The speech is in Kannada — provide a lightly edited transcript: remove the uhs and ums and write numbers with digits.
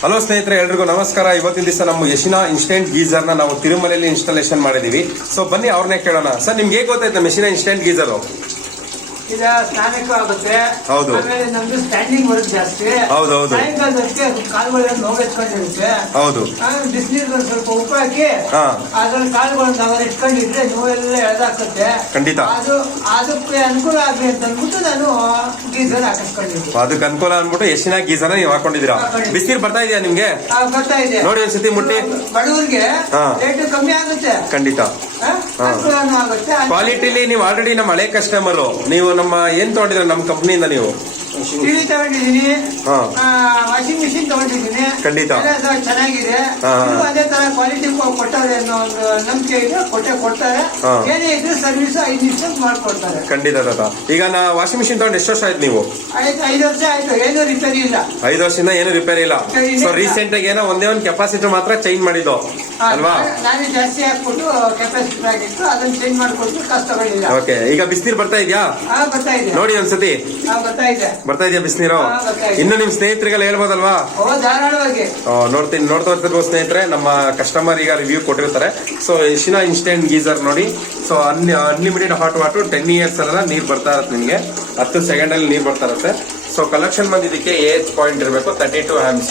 ಹಲೋ ಸ್ನೇಹಿತರೆ, ಎಲ್ರಿಗೂ ನಮಸ್ಕಾರ. ಇವತ್ತಿನ ದಿವಸ ನಮ್ಮ ಯಶಿನಾ ಇನ್ಸ್ಟೆಂಟ್ ಗೀಸರ್ ನಾವು ತಿರುಮಲೆಯಲ್ಲಿ ಇನ್ಸ್ಟಾಲೇಷನ್ ಮಾಡಿದೀವಿ. ಸೊ ಬನ್ನಿ ಅವ್ರನ್ನೇ ಕೇಳೋಣ. ಸರ್, ನಿಮ್ಗೆ ಹೇಗೆ ಗೊತ್ತಾಯ್ತು ನಮ್ಮ ಯಶಿನಾ ಇನ್ಸ್ಟೆಂಟ್ ಗೀಸರ್? ಈಗ ಸ್ನಾನಕ್ಕೂ ಆಗುತ್ತೆ. ಹೌದು. ಆಮೇಲೆ ನಮ್ದು ಸ್ಟ್ಯಾಂಡಿಂಗ್ ವರ್ಕ್ ಜಾಸ್ತಿ. ಹೌದೌದು. ಸಾಯಂಕಾಲದಕ್ಕೆ ಕಾಲುಗಳೆಲ್ಲ ನೋವು ಎತ್ಕೊಂಡಿರುತ್ತೆ. ಹೌದು. ಬಿಸಿನೀರು ಒಂದು ಸ್ವಲ್ಪ ಉಪ್ಪು ಹಾಕಿ ಹಾ, ಅದ್ರಲ್ಲಿ ಕಾಲುಗಳನ್ನ ನಾವು ಇಟ್ಕೊಂಡಿದ್ರೆ ನೋವೆಲ್ಲ ಎಳ್ದಾಕತ್ತೆ. ಖಂಡಿತ. ಅದಕ್ಕೆ ಅನುಕೂಲ ಆಗ್ಲಿ ಅಂತ ಅಂದ್ಬಿಟ್ಟು ನಾನು ಗೀಸರ್ ಹಾಕಿಸ್ಕೊಂಡಿದ್ದೆ. ಅದಕ್ಕೆ ಅನುಕೂಲ ಅಂದ್ಬಿಟ್ಟು ಯಶಿನಾ ಗೀಸರ್ ನೀವು ಹಾಕೊಂಡಿದ್ದೀರಾ. ಬಿಸಿನೀರು ಬರ್ತಾ ಇದೆಯಾ ನಿಮ್ಗೆ? ಬರ್ತಾ ಇದೆ ನೋಡಿ ಒಂದ್ಸತಿ ಮುಟ್ಟಿ. ಬಡವರಿಗೆ ಹಾ. ರೇಟ್ ಕಮ್ಮಿ ಆಗುತ್ತೆ. ಖಂಡಿತ. ಅನುಕೂಲನೂ ಆಗುತ್ತೆ. ಕ್ವಾಲಿಟಿಲಿ ನೀವು ಆಲ್ರೆಡಿ ನಮ್ಮ ಹಳೆ ಕಸ್ಟಮರ್. ನೀವು ನಮ್ಮ ಏನ್ ತಗೊಂಡಿದ್ರ ನಮ್ಮ ಕಂಪ್ನಿಯಿಂದ? ನೀವು ಟಿವಿ ತಗೊಂಡಿದೀನಿ, ಹಾ, ವಾಷಿಂಗ್ ಮಿಷಿನ್ ತಗೊಂಡಿದ್ದೀನಿ. ಖಂಡಿತ. ಎಲ್ಲ ಚೆನ್ನಾಗಿದೆ. ಹಾ. ಇನ್ನು ಅದೇ ತರ ಕ್ವಾಲಿಟಿ ಕೊಡ್ತಾರೆ ಅನ್ನೋ ಒಂದು ನಂಬಿಕೆ ಇದೆ. ಕೊಡ್ತಾರೆ. ಹಾ. ಏನೇ ಇದ್ರು ಸರ್ವಿಸ್ 5 ನಿಮಿಷ ಮಾಡ್ಕೊಡ್ತಾರೆ. ಖಂಡಿತ ತಾತ. ಈಗ ನಾ ವಾಷಿಂಗ್ ಮಿಷಿನ್ ತಗೊಂಡು ಎಷ್ಟು ವರ್ಷ ಆಯ್ತು ನೀವು? 5 ವರ್ಷ ಆಯ್ತು. ಏನೂ ರಿಪೇರಿ ಇಲ್ಲ. 5 ವರ್ಷದಿಂದ ಏನು ರಿಪೇರಿ ಇಲ್ಲ. ಸೊ ರೀಸೆಂಟ್ ಆಗಿ ಏನೋ ಒಂದೇ ಒಂದು ಕೆಪಾಸಿಟಿ ಮಾತ್ರ ಚೇಂಜ್ ಮಾಡಿದ್ದು ಅಲ್ವಾ? ನಾನೇ ಜಾಸ್ತಿ ಹಾಕ್ಬಿಟ್ಟು ಕೆಪಾಸಿಟಿ ಆಗಿತ್ತು, ಅದನ್ನ ಚೇಂಜ್ ಮಾಡ್ಕೊಟ್ಟು ಕಷ್ಟ ತಗೊಳ್ಳಿಲ್ಲ. ಓಕೆ. ಈಗ ಬಿಸಿನೀರು ಬರ್ತಾ ಇದೆಯಾ? ಬರ್ತಾ ಇದೆ. ನೋಡಿ ಒಂದ್ಸತಿ. ಬರ್ತಾ ಇದೆ. ಬರ್ತಾ ಇದೆಯಾ ಬಿಸಿನೀರು? ಬರ್ತಾ ಇದೆ. ಇನ್ನು ನಿಮ್ ಸ್ನೇಹಿತರಿಗೆಲ್ಲ ಹೇಳ್ಬೋದಲ್ವಾ? ಧಾರಾಳವಾಗಿ ನೋಡ್ತಾ ಇರ್ತಿರ್ಬೋದು ಸ್ನೇಹಿತರೆ. ನಮ್ಮ ಕಸ್ಟಮರ್ ಈಗ ರಿವ್ಯೂ ಕೊಟ್ಟಿರ್ತಾರೆ. ಸೊ ಯಶಿನಾ ಇನ್ಸ್ಟೆಂಟ್ ಗೀಸರ್ ನೋಡಿ. So unlimited hot water 10 years ಅಲ್ಲ ನೀರ್ ಬರ್ತಾ ಇರುತ್ತೆ ನಿಮ್ಗೆ. 10 ಸೆಕೆಂಡ್ ಅಲ್ಲಿ ನೀರ್ ಬರ್ತಾ ಇರುತ್ತೆ. ಸೊ ಕಲೆಕ್ಷನ್ ಬಂದಿದ್ದಕ್ಕೆ AH ಪಾಯಿಂಟ್ ಇರಬೇಕು 32 amps.